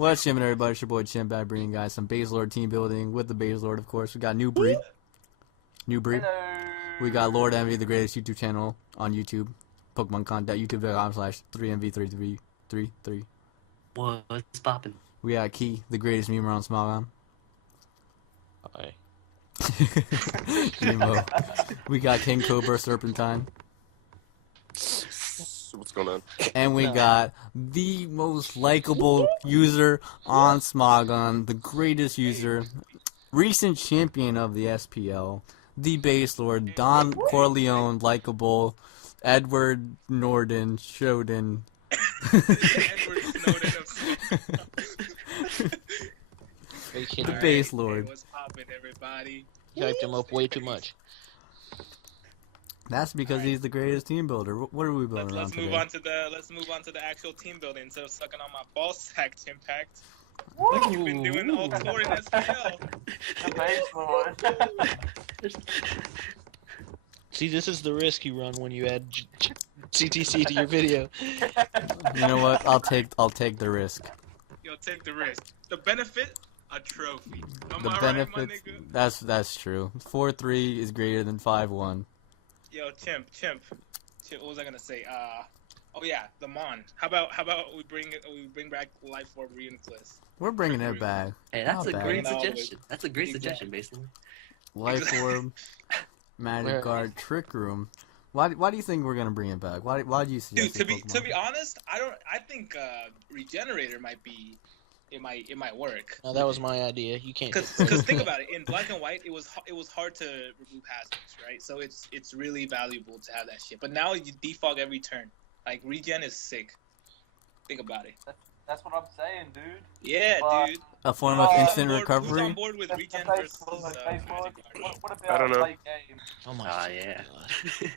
What's shimming, everybody? It's your boy Chimpact, bringing guys some BASEDLORD team building with the BASEDLORD, of course. We got new breed. Hello. We got Lord Envy, the greatest YouTube channel on YouTube. Pokemon content, youtube.com/3mv333. What's poppin'? We got Key, the greatest meme around Smogon. Hi. Nemo. We got King Cobra Serpentine. What's going on? And we got the most likable user on Smogon, the greatest user, recent champion of the SPL, the BASEDLORD, Don Corleone, likable, Edward Norden, Shoden. Edward Snowden of The BASEDLORD. What's poppin', everybody? You hyped him up way too much. That's because he's the greatest team builder. What are we building Let's around move today? on to the actual team building instead of sucking on my ball sack, Chimpact. Woo! Like you've been doing all tour in SPL. The BASEDLORD. See, this is the risk you run when you add CTC to your video. You know what? I'll take the risk. Yo, take the risk. The benefit, a trophy. Am The I benefits. right, my nigga? That's true. 4-3 is greater than 5-1. Yo, Chimp. What was I gonna say? Oh yeah, the Mon. How about we bring back Life for Reuniclus? We're bringing it back. Hey, that's Not a bad. great No, suggestion. That's a great exactly. suggestion, basically. Life Orb, Magic Guard, Trick Room. Why do you think we're gonna bring it back? Why do you suggest Dude, this to Pokemon? be honest, I think Regenerator might be. It might work. No, that was my idea. You can't. Because think about it, in Black and White, it was hard to remove hazards, right? So it's really valuable to have that shit. But now you defog every turn. Like regen is sick. Think about it. That's what I'm saying, dude. Yeah, But- dude. A form of Who's on instant Who's on recovery? board with That's regen the versus BASEDLORD, Magic Guard? what I don't about know. late game? Oh my yeah. God.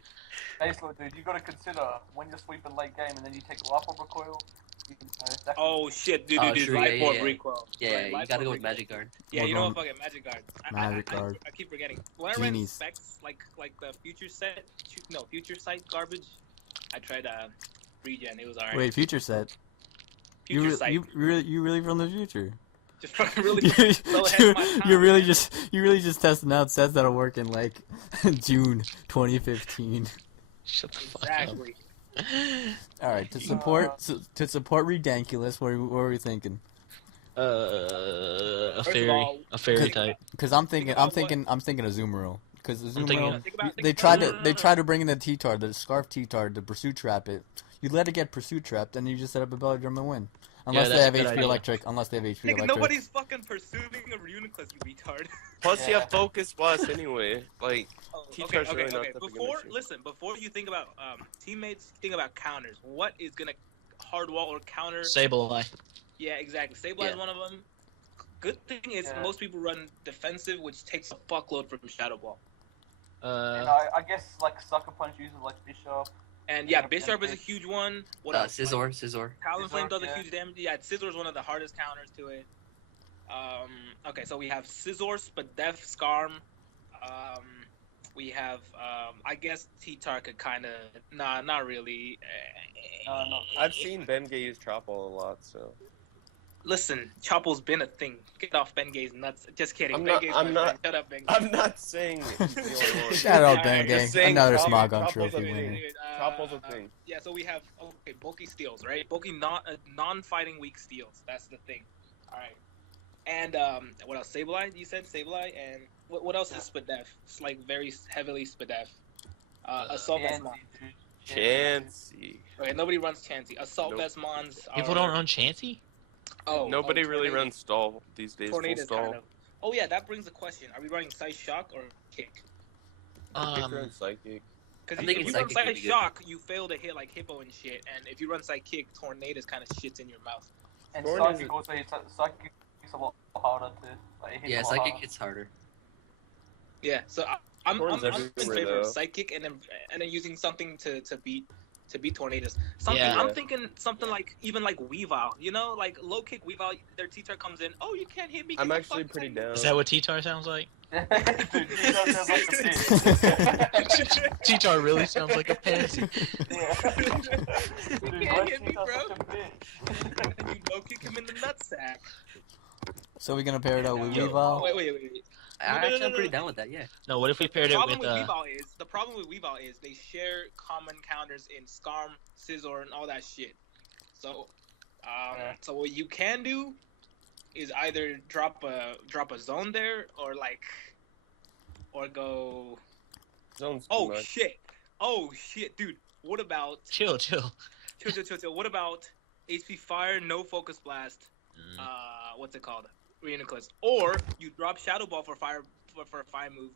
BASEDLORD, dude, you gotta consider when you're sweeping late game and then you take Life Orb recoil. You know, that Oh shit, dude, Oh, dude, true, Life yeah, Orb yeah. recoil. Yeah, Right, you Life gotta Orb go with recoil. Magic Guard. Yeah, We're you know going- what? Fucking Magic Guard. Magic Guard. I keep forgetting. When I ran Genies. specs, like the future set, future sight garbage, I tried regen. It was alright. Wait, future set. Future sight. You really from the future. Just fucking really so ahead of my time. You're really just testing out sets that'll work in like June 2015. Shut the fuck Exactly. All right, to support Reuniclus, what were we thinking? up. A First of all, fairy type. Because I'm thinking about of Azumarill. Because thinking- Azumarill, Think about- they think tried about- to bring in the T-Tar, the Scarf T-Tar, to Pursuit Trap it. You let it get Pursuit Trapped, and you just set up a Belladrum and win. Unless they that's have a good HP idea. Electric. Unless they have HP Nigga, Electric. nobody's fucking pursuing a Reuniclus, you retard. Plus, you Yeah. have Focus Blast anyway. Like, Oh, T-Tar's really not that big of an issue. Before you think about teammates, think about counters. What is gonna hard wall or counter? Sableye. Yeah, exactly. Sableye is one of them. Good thing is Yeah. most people run defensive, which takes a fuckload from Shadow Ball. and I guess like Sucker Punch uses like Bishop. And yeah, Bishop is a huge one. What else? Scizor. Talonflame does a yeah. huge damage. Yeah, Scizor is one of the hardest counters to it. Okay, so we have Scizor, Spadef, Skarm. We have, I guess T-Tar could kind of, not really. No. I've seen Bengay use Chopple a lot, so. Listen, Chopple's been a thing. Get off Bengay's nuts. Just kidding. I'm not- Bengay's I'm my not- friend. Shut up, Bengay. I'm not saying he's the only one. Shout out Yeah, Bang just Gang, saying another Chopple- Smogon Chopple's trophy a winner. Anyways, Chopple's a thing. Yeah, so we have bulky steals, right? Bulky non-fighting weak steals. That's the thing. All right. And what else? Sableye? You said Sableye, and what else is Spadef? It's like very heavily Spadef. Assault Chansey, Vestmons. dude. Chansey. Okay, nobody runs Chansey. Assault Nope. Vestmons. People don't run Chansey? Nobody really Tornado. runs Stall these days. Full Tornado's Stall. kind of. Oh yeah, that brings the question: are we running Size Shock or Kick? Kick runs Psychic. Because I'm if thinking you run Psychic would Size be good. Shock, you fail to hit like Hippo and shit, and if you run Psychic Kick, Tornadoes kind of shits in your mouth. And Thorn Psychic is- also Psychic is a lot harder to. Like, it hits Yeah, a lot Psychic harder. hits harder. Yeah, so I'm Thorn's in everywhere, favor of though. Psychic and then using something to beat Tornadoes. Something Yeah. I'm thinking something like even like Weavile, you know, like low kick Weavile. Their T-Tar comes in. Oh, you can't hit me. I'm get the actually fuck pretty out. down. Is that what T-Tar sounds like? Dude, he sounds like a bitch. T-Tar really sounds like a pansy. Yeah. You Dude, can't why hit is me, Tito bro. such a bitch? And then you low kick him in the nutsack. So we're gonna pair it up with Yo, Weavile? wait. Actually, I'm pretty down with that. Yeah. No, what if we paired it with The problem with Weavile is they share common counters in Skarm, Scizor, and all that shit. So, so what you can do is either drop a zone there or go. Zone's too much. Oh shit, dude. What about chill? chill? What about HP Fire, no Focus Blast? What's it called? Reuniclus. Or you drop Shadow Ball for fire for a fire move,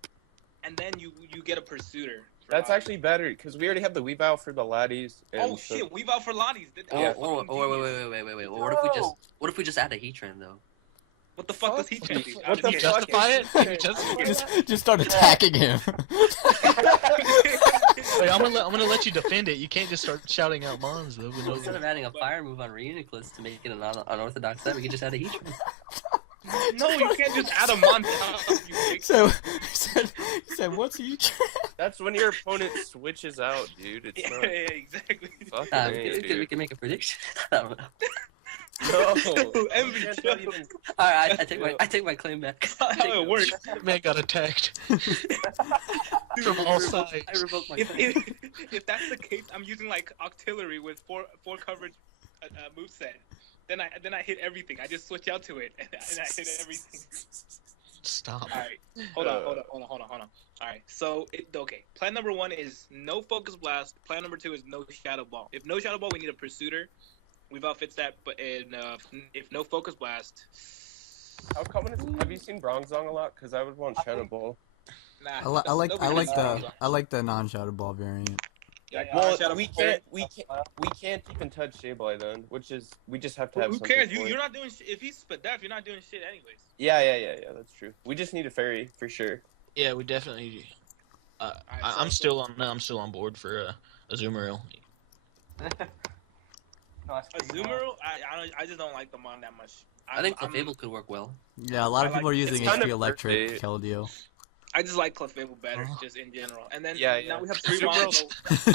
and then you get a Pursuiter. That's actually better because we already have the Weavile for the laddies. Oh shit, Weavile for Lotties. Wait. What if we just add a Heatran though? What the fuck does Heatran do? What the fuck? Justify it? Just start attacking him. Wait, I'm gonna let you defend it. You can't just start shouting out mons though. Instead of adding a fire move on Reuniclus to make it an unorthodox set, we could just add a Heatran. No, you can't just add a mon. So he said, "What's Heatran?" That's when your opponent switches out, dude. It's Yeah, not. exactly. Fucking A, We dude. can make a prediction. I don't know. No. Envy, Can't chill. even- Alright, I take my claim back. How it works. Man got attacked from all sides. I revoke my If, claim. if that's the case, I'm using like Octillery with four coverage moveset. Then I hit everything. I just switch out to it and I hit everything. Stop. All right, hold on. All right, so okay. Plan number 1 is no Focus Blast. Plan number 2 is no Shadow Ball. If no Shadow Ball, we need a Pursuiter. We've outfits that, but if no Focus Blast, How common is? Have you seen Bronzong a lot? Because I would want Shadow Ball. nah. I nobody like the non-shadow ball variant. Yeah, Well, Shadow we Ball. can't even touch Sableye then, which is we just have to have. Who something cares? for it. You're not doing shit. If he's Spadef, you're not doing shit anyways. Yeah. That's true. We just need a fairy for sure. Yeah, we definitely. Alright, I'm still on board for Azumarill. Nice. Azumarill, I just don't like the mon that much. I think Clefable could work well. Yeah, a lot of I people are like- using it's kind HP of Electric birthday. Keldeo. I just like Clefable better, just in general. And then Yeah. now we have 3 Azumarill- mons. So,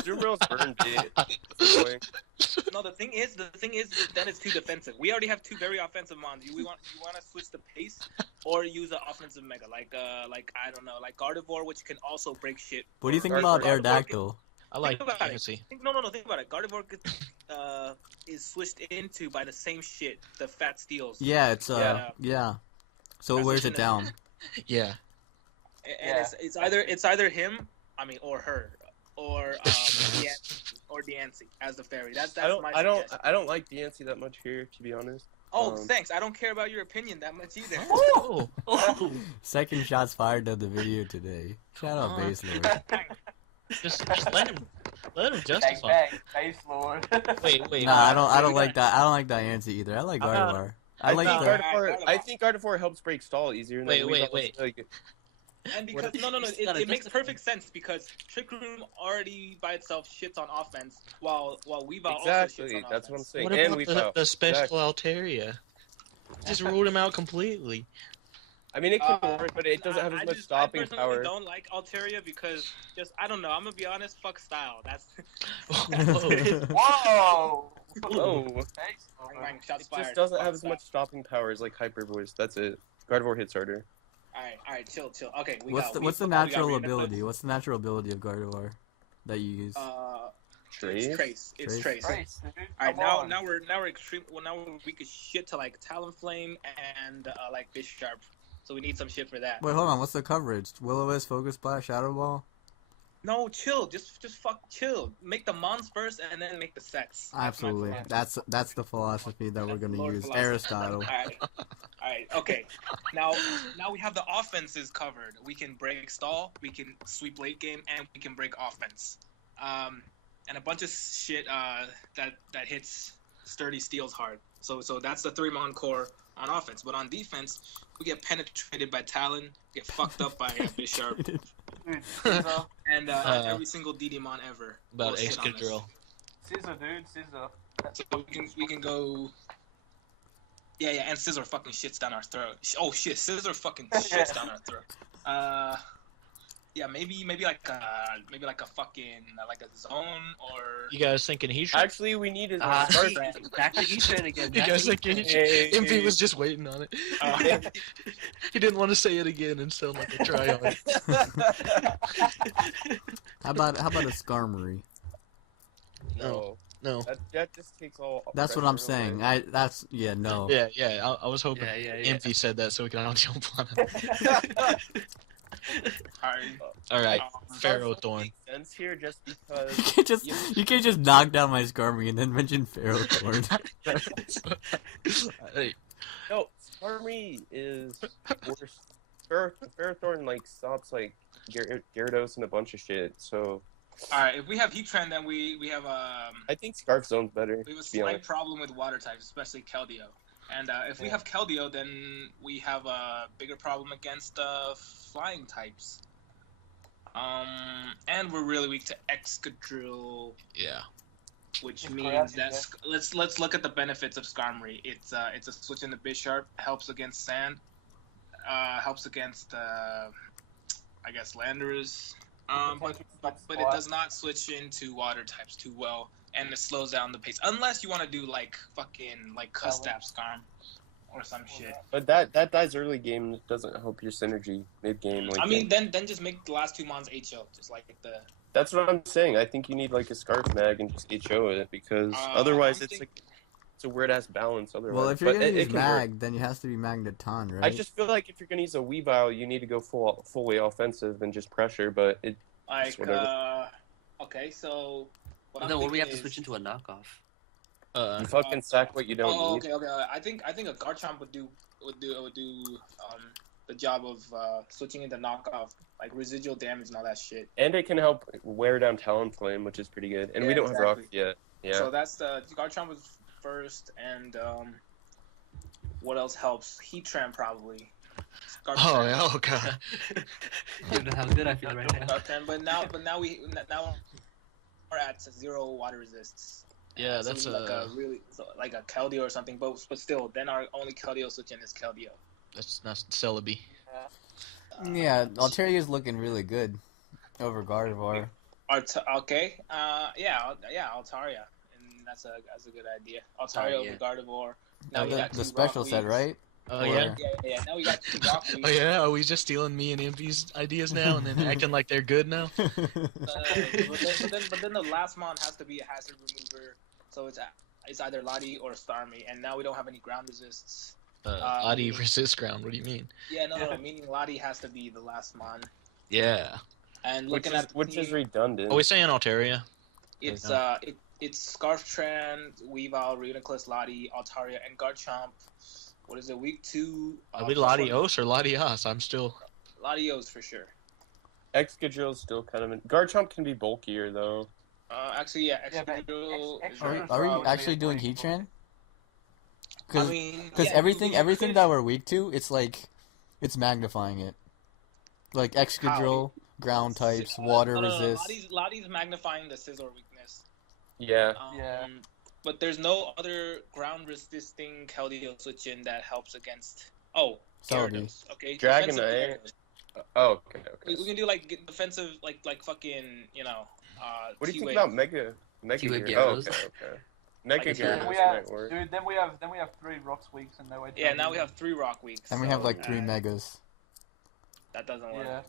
Azumarill burned it. no, the thing is, then it's too defensive. We already have 2 very offensive mons. You want to switch the pace or use an offensive mega like I don't know, like Gardevoir, which can also break shit. What do you think Or- about or- Aerodactyl? I like Think about it. fantasy. No, think about it. Gardevoir is switched into by the same shit, the fat steals. Yeah, it's Yeah. yeah. So it That's wears the it down. Yeah. And Yeah. it's either him, or her, or Diancie as the fairy. That's I my don't suggestion. I don't like Diancie that much here, to be honest. Oh, thanks. I don't care about your opinion that much either. Oh. Oh, Second shots fired of the video today. Shout out Baselord. Just let him Bang justify. bang, Base Lord. Wait. Nah, I don't like that. I don't like Diancie either. I like Gardevoir. I like think the. I think Gardevoir helps break stall easier. than Wait. Weavile. Like, And because What- no, He's gotta it makes justify. perfect sense because Trick Room already by itself shits on offense, while Weavile also exactly. shits on That's what I'm offense. saying. What And about Weavile. the special Exactly. Altaria? Just ruled him out completely. I mean, it can work, but it doesn't have as much stopping I personally power. don't like Altaria because I don't know. I'm gonna be honest. Fuck style. That's Whoa! Oh, Base bang, Lord. bang, shots it fired. just doesn't Fuck have as style. much stopping power as like Hyper Voice. That's it. Gardevoir hits harder. All right, chill. Okay, What's the we got natural Reuniclus. ability? What's the natural ability of Gardevoir that you use? Trace? It's Trace. It's Trace? Trace. Trace, dude. All right, Come now on. we're extreme. Well, now we're weak as shit to like Talonflame and like Bisharp. So we need some shit for that. Wait, hold on. What's the coverage? Will-O-Wisp, Focus Splash, Shadow Ball? No, chill. Just chill. Make the mons first and then make the sex. Absolutely. That's That's the philosophy that we're gonna Lord use. philosophy. Aristotle. Alright, okay. Now we have the offenses covered. We can break stall, we can sweep late game, and we can break offense. And a bunch of shit that hits sturdy steals hard. So that's the 3-mon core on offense. But on defense, we get penetrated by Talon, get fucked up by Bisharp, Dude, Scissor. and every single DD-mon ever. About will shit on us. Excadrill. Scissor, dude. Scissor. So we can go Yeah, and Scissor fucking shits down our throat. Oh shit, Scissor fucking shits down our throat. Yeah, maybe like a fucking like a zone or. You guys thinking Heatran? Actually, we need a See, start. back to Heatran again. You back guys to thinking Heatran. Heatran? MP was just waiting on it. He didn't want to say it again and sound like a tryhard. How about a Skarmory? No, No. that just takes all. That's what I'm pressure away. saying. No. Yeah. I was hoping Yeah. MP said that so we can all jump on him. All right, Pharaoh Thorn. Makes sense here just You because. can't just knock down my Skarmory and then mention Pharaoh Thorn. Hey, No, Starmie is worse. Ferrothorn like stops like Gyarados and a bunch of shit. So All right, if we have Heatran, then we have I think Scarf Zone's better. we have a to be slight honest. problem with water types, especially Keldeo. And if we have Keldeo, then we have a bigger problem against flying types. And we're really weak to Excadrill, yeah. which means that let's look at the benefits of Skarmory. It's a switch in the Bisharp, helps against Sand, helps against I guess Landorus. But it does not switch into water types too well, and it slows down the pace. Unless you want to do like fucking like Custap Skarm or some shit. But that dies early game. It doesn't help your synergy mid game. Like I mean, then just make the last 2 mons HO, just like the. that's what I'm saying. I think you need like a Scarf Mag and just HO it because otherwise it's like it's a weird ass balance. Otherwise, Well, if you're But gonna it use can work. Mag, then you have to be Magneton, right? I just feel like if you're gonna use a Weavile, you need to go fully offensive than just pressure. But it Like, whatever. Okay, so. And then what do we have to switch into a knockoff? you fucking sack what you don't need. Okay. I think a Garchomp would do the job of switching into knockoff, like residual damage and all that shit. And it can help wear down Talonflame, which is pretty good. And we Yeah, don't have Rock exactly. yet. Yeah. So that's the Garchomp was first, and what else helps? Heatran probably. Oh yeah. Oh god. You know how good I feel right now. Garchomp, but now we're at 0 water resists. Yeah, So that's we need like a Keldeo or something, but still, then our only Keldeo switch in is Keldeo. that's not Celebi. Yeah, Alteria's looking really good over Gardevoir. Okay. Altaria, and that's a good idea. Altaria yeah. over Gardevoir. Now we got The 2 special Rock set, Leagues. right? Oh Or- yeah. Yeah. Now we got 2 Rock Oh Leagues. yeah. Are we just stealing me and MP's ideas now and then acting like they're good now? But then the last mon has to be a hazard remover, so it's either Lottie or Starmie, and now we don't have any ground resists. Lottie resist ground. What do you mean? Yeah, no, meaning Lottie has to be the last mon. Yeah. And Which looking at the is team, redundant. Are we saying Altaria? it's it's Scarftran, Weavile, Reuniclus, Lottie, Altaria, and Garchomp. What is it? Week 2. Are we Latios or Latias? I'm still. Latios for sure. Excadrill's still kind of. Garchomp can be bulkier though. Actually, yeah, Yeah, but Excadrill is Excadrill- Are we Probably actually be doing playing Heatran? I mean, Because yeah, everything that we're weak to, it's like, it's magnifying it. Like Excadrill, ground types, water no, resist. Lottie's magnifying the Scizor weakness. Yeah. Yeah. But there's no other ground resisting Keldeo switch in that helps against. Oh, Celebi. Gyarados. Okay. Dragonite. Defensive Gyarados. Oh, okay. We can do like defensive, like fucking, What do you think T-Wave. about Mega T-Wave Gear? Oh, Gyarados? okay. Mega Like, Gear yeah. might work. Then we have 3 Rocks weeks and no way. Yeah, now we have 3 Rock Weeks. And we have so, like 3 megas. That doesn't work. Yeah.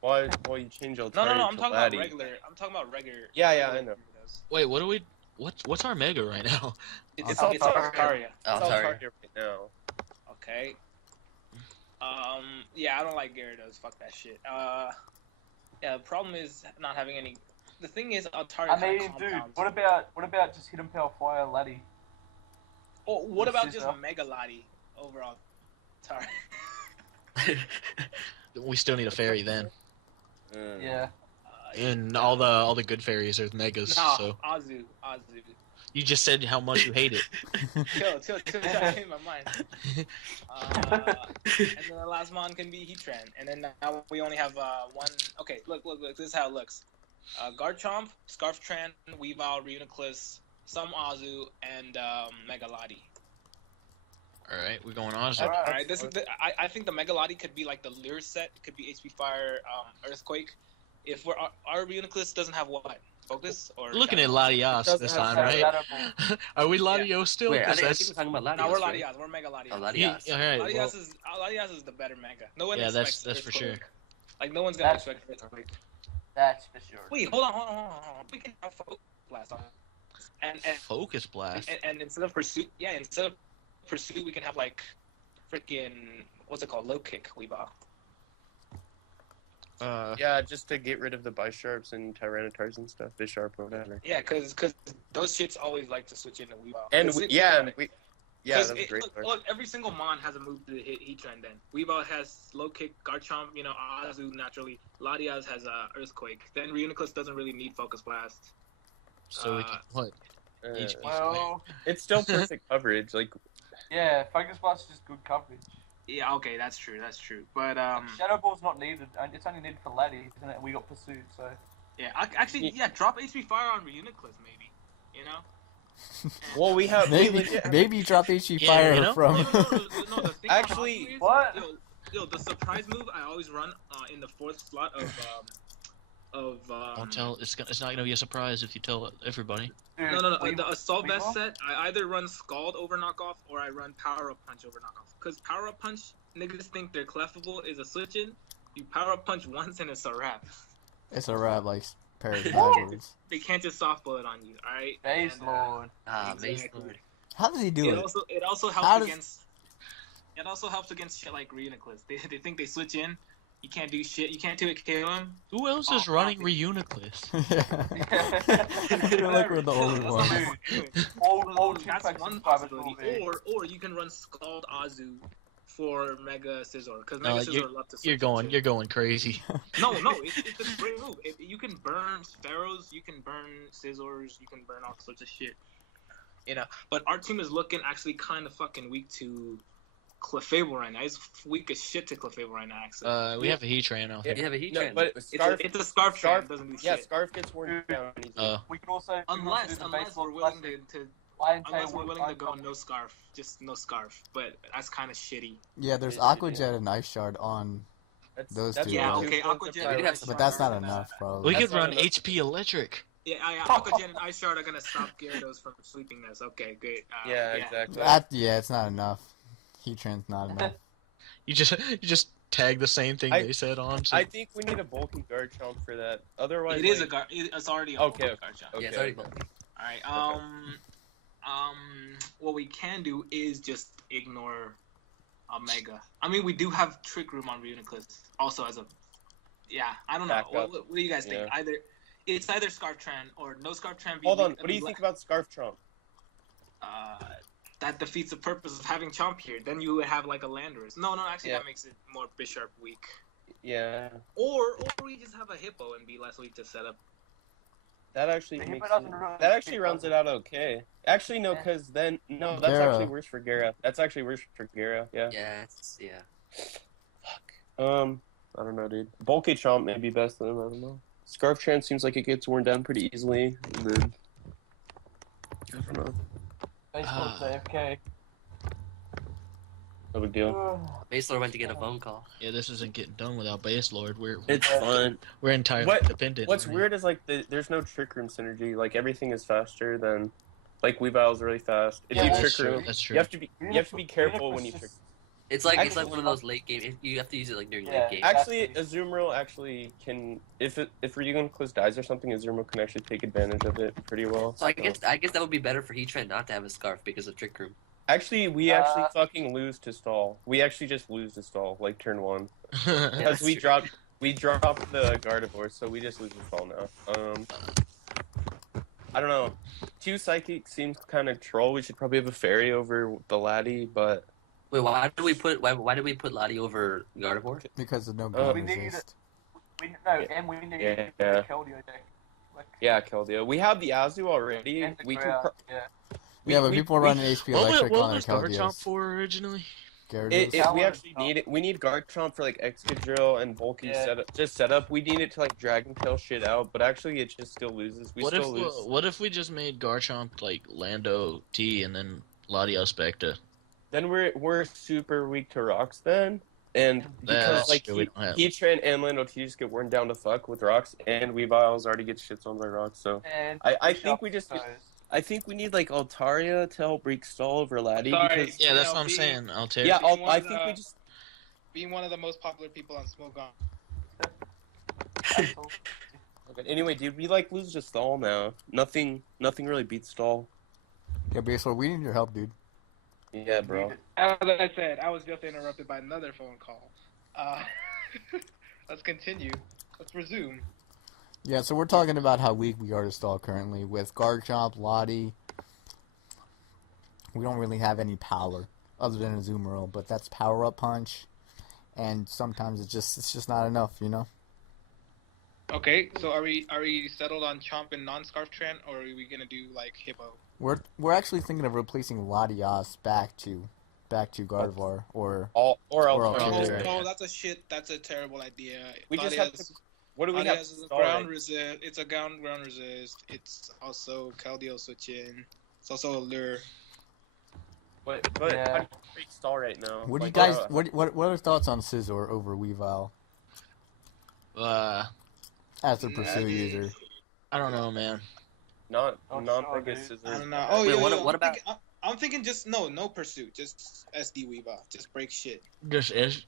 Why you change Altaria No. I'm to talking Laddie? about regular. I'm talking about regular. Yeah, regular I know. Gyarados. Wait, what do we? What's our mega right now? It's It's Altaria. Altaria. It's Altaria. Altaria right now. Okay. Yeah, I don't like Gyarados. Fuck that shit. Yeah, the problem is not having any. The thing is, Altaria. I mean, dude, what about just Hidden Power Fire Laddie? Or what about just Scissor? Mega Lottie overall? Altaria. We still need a fairy then, Yeah. and all the good fairies are megas. No, So Azu. you just said how much you hate it. Chill, that came in my mind. And then the last mon can be Heatran, and then now we only have one. Okay, look, this is how it looks. Garchomp, Scarftran, Weavile, Reuniclus, some Azu, and Mega Lottie. All right, we're going on. All right. All right, this is I think the Mega Lottie could be like the Lure set. It could be HP Fire, Earthquake. If our Reuniclus doesn't have what focus or We're looking at Shadow? Latias doesn't this have time, Shadow right? Shadow Ball. Are we Latios still? Wait, I 'Cause think that's we're talking about Latios. No, we're right? Latias. We're Mega Latias. Oh, Latias. Yeah, all right. Latias Well, is the better Mega. No one yeah, expects that's for Earthquake. sure. Like no one's gonna That's- expect Earthquake. That's for sure. Wait, hold on. We can have Focus Blast on. And Focus blast. and instead of pursuit, we can have like freaking what's it called, low kick Weebot. Yeah, just to get rid of the Bisharps and Tyrannotars and stuff, Bisharp or whatever. Yeah, because those shits always like to switch into Weebot. And yeah, Because that's a great card. look, every single mon has a move to hit Heatran. Then Weebot has low kick, Garchomp, Azu naturally. Latias has Earthquake. Then Reuniclus doesn't really need Focus Blast. So we can what? Uh, HP. Well, it's still perfect coverage. Like, yeah, Focus Blast is just good coverage. Yeah, okay, that's true. But Shadow Ball's not needed, and it's only needed for Laddie, isn't it? And we got pursued, so. yeah, actually, drop HP Fire on Reuniclus maybe. You know. well, we have Maybe drop HP Yeah, Fire you know? from. No, the thing Actually- about Azu is, What? Yo, the surprise move I always run in the fourth slot of Don't tell. It's not gonna be a surprise if you tell everybody. Dude, No. we- The Assault we Vest lost? set, I either run Scald over knockoff or I run Power Up Punch over knockoff. Because Power Up Punch, niggas think they're cleffable, is a switch in. You Power Up Punch once and it's a wrap. It's a wrap, like parody What? backwards. They can't just soft bullet on you, alright? BASEDLORD. Ah, Exactly. Baselord. How does he do it? It also How helps does- against. It also helps against shit like Reuniclus. They think they switch in. You can't do shit. You can't do it. Kill him. Who else is Oh, running copy. Reuniclus? I feel like we're the only That's ones. not good. Old That's chimpact one subscribers possibility. will be. Or you can run Scald Azu for Mega Scizor because Mega Scizor love to switch. You're going crazy. No, it's a great move. You can burn Sparrows, you can burn Scizors, you can burn all sorts of shit. But our team is looking actually kind of fucking weak to Clefable right now. It's weak as shit to Clefable right now, actually. We have a Heatran out Yeah. here. You have a no, Heatran. but Scarf, It's a Scarf Scarf- trap, doesn't do yeah, shit. Scarf gets worn down easily. We can also. Unless we're willing to go no Scarf, just no Scarf. But that's kind of shitty. Yeah, there's Yeah. Aqua Jet and Ice Shard on, those two, Yeah, right? okay, Aqua Jet. We do have some- but that's not enough, We probably. That's could not run enough. HP Electric. Yeah, Aqua Jet and Ice Shard are gonna stop Gyarados from sweeping this. Okay, great. Yeah, exactly. Yeah, it's not enough. Heatran's not enough. You just tag the same thing I- they said on. So. I think we need a bulky Garchomp for that. Otherwise, It is like, it's already a Okay, bulky Garchomp. okay. Yeah, it's already bulky. All right. What we can do is just ignore Omega. I mean, we do have Trick Room on Reuniclus also as a. Yeah, I don't know. Backup. What do you guys think? Yeah. It's either Scarf Tran or no Scarf Tran. Hold on. What do you think about Scarf Chomp? That defeats the purpose of having Chomp here. Then you would have like a Landorus. No, actually Yeah. that makes it more Bisharp weak. Yeah, Or we just have a Hippo and be less weak to set up. that actually The makes Hippo doesn't really that actually fit runs that it out okay. Actually, no, Yeah. because then no, that's Gara. actually worse for Gara. That's actually worse for Gara. Yeah. Yeah. I don't know, dude. Bulky Chomp may be best then. I don't know. Scarf Tran seems like it gets worn down pretty easily. And then, I don't know. BASEDLORD's AFK. No big deal. Baselord went to get a phone call. Yeah, this isn't getting done without Baselord. It's fun. We're entirely What- dependent. What's on weird is like there's no Trick Room synergy. Like everything is faster than, like Weavile's really fast. If Yeah, you That's Trick true. Room, That's true. you have to be careful when you Trick. It's like Actually- one of those late game. You have to use it like during Yeah. late game. Actually, Exactly. Azumarill actually can if Reuniclus dies or something, Azumarill can actually take advantage of it pretty well. So I guess that would be better for Heatran not to have a scarf because of Trick Room. Actually, we actually fucking lose to stall. We actually just lose to stall, like turn one, Yeah, because that's we true. dropped the Gardevoir, so we just lose to stall now. I don't know. 2 Psychic seems kind of troll. We should probably have a fairy over the Laddie, but Wait, why did we put Lottie over Gardevoir? Because of no Oh. We gun need resist. We need Yeah. the Keldeo deck. Like, yeah, Keldeo. We have the Azu already. and the We can. Gra- yeah. Yeah, but we- people are running HP Electric what on was their Garchomp Keldeos. for originally? Gyarados. We Power actually Chomp. need it. We need Garchomp for like Excadrill and bulky Yeah. setup. Just setup. We need it to like Dragon Tail shit out, but actually it just still loses. We What still lose. if we just made Garchomp like Lando T and then Latios back to then we're super weak to rocks then, and because That's like true, we don't have- Heatran and Lando T just get worn down to fuck with rocks, and Weaviles already get shits on by rocks. So And I push think up we just goes. I think we need like Altaria to help break stall over Laddie Sorry. because Yeah, that's You know, what I'm saying. I'll take. yeah, being one I of think the- we just Being one of the most popular people on Smogon. That's all. okay, anyway, dude, we like lose to stall now. Nothing really beats stall. Yeah, BASEDLORD, we need your help, dude. Yeah, bro. As I said, I was just interrupted by another phone call. Let's continue. Let's resume. Yeah, so we're talking about how weak we are to stall currently with Garchomp, Lottie. We don't really have any power other than a Azumarill, but that's power up punch, and sometimes it's just not enough, you know. Okay, so are we settled on Chomp and non-Scarf Trend, or are we gonna do like Hippo? We're actually thinking of replacing Latias back to Gardevoir or Altaria. Altaria. That's a terrible idea. We just Latias- have to. What do we Latias have to is a stall ground right? resist. It's a ground resist. It's also Keldeo switch in. It's also a lure. But Yeah. how do you break stall right now? What do you Like, guys? What are your thoughts on Scizor over Weavile as a Pursue user? I don't know, man. Not Oh, not sure, like a dude. scissors. I don't know. Oh, Wait, yeah, what- yeah, what about- I'm thinking just no pursuit, just SD Weavile, just break shit. Just is.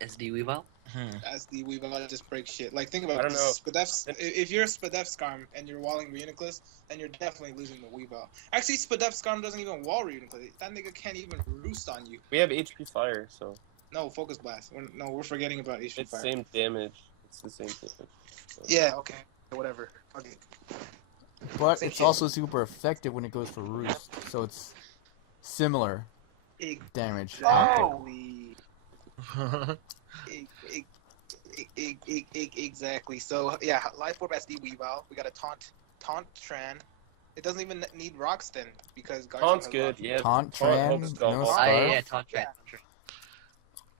SD Weavile? SD Weavile, just break shit. Like think about I don't know. If you're Spadef Skarm and you're walling Reuniclus, then you're definitely losing the Weavile. Actually, Spadef Skarm doesn't even wall Reuniclus. That nigga can't even roost on you. We have HP fire, so No, Focus Blast. We're forgetting about HP it's Fire. same damage. It's the same damage. So. Yeah, okay. Whatever. Okay. But Same it's shit. also super effective when it goes for Roost, so it's similar damage. Exactly. Exactly. So yeah, Life Orb SD Weavile. We got a taunt Tran. It doesn't even need rocks then because Garchomp Taunt's has good. rocks. Yeah. Taunt Taunt Tran, helps stall. no Oh, Oh, Scarf. yeah, Taunt Trend.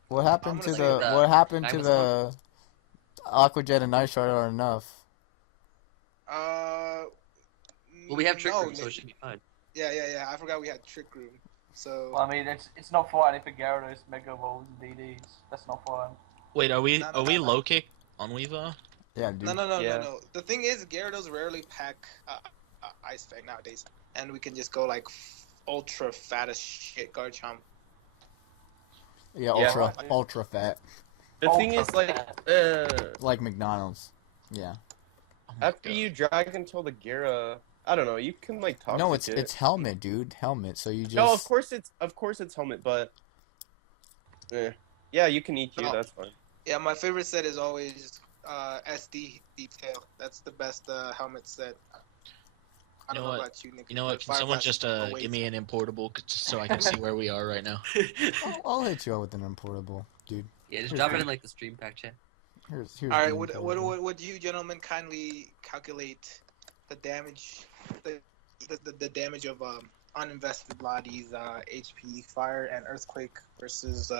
What happened I'm to gonna the say what happened to Diamond the Aqua Jet and Night Shard are enough? Well, Well, we have Trick Room, so it should be fine. Yeah. I forgot we had Trick Room. So Well, I mean, it's not fighting for Gyarados, Mega Evolves, and DDs. That's not fine. Wait, are we No, no. low kick on Weavile? Yeah, dude. no. Yeah. The thing is, Gyarados rarely pack Ice Fang nowadays, and we can just go like ultra fat as shit Garchomp. Yeah, Yeah. ultra fat, The thing is, like, like McDonald's. Yeah. Oh my after God. you drag until the Gira, I don't know. You can like talk. No, it's helmet, dude. Helmet. So you just. No, of course it's helmet, but yeah, you can EQ. No. That's fine. Yeah, my favorite set is always SD Detail. That's the best helmet set. I You don't know know what? about you, Nick. You know what? but Can Fire someone Blast just is give me amazing. an importable just so I can see where we are right now? I'll hit you up with an importable, dude. Yeah, just drop it in like the stream pack chat. Here's All right, the would importable. would you gentlemen kindly calculate the damage, the damage of uninvested Lottie's HP, Fire, and Earthquake versus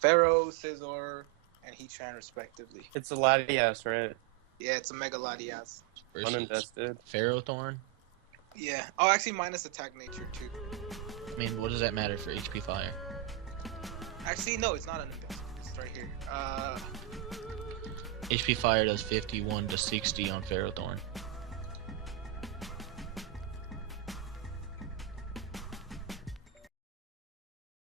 Pharaoh, Scizor, and Heatran respectively? It's a Latias, right? Yeah, it's a Mega Latias. Versus Uninvested. Ferrothorn? Yeah. Oh, actually, minus attack nature too. I mean, what does that matter for HP Fire? Actually, no, it's not uninvested. It's right here. HP Fire does 51 to 60 on Ferrothorn.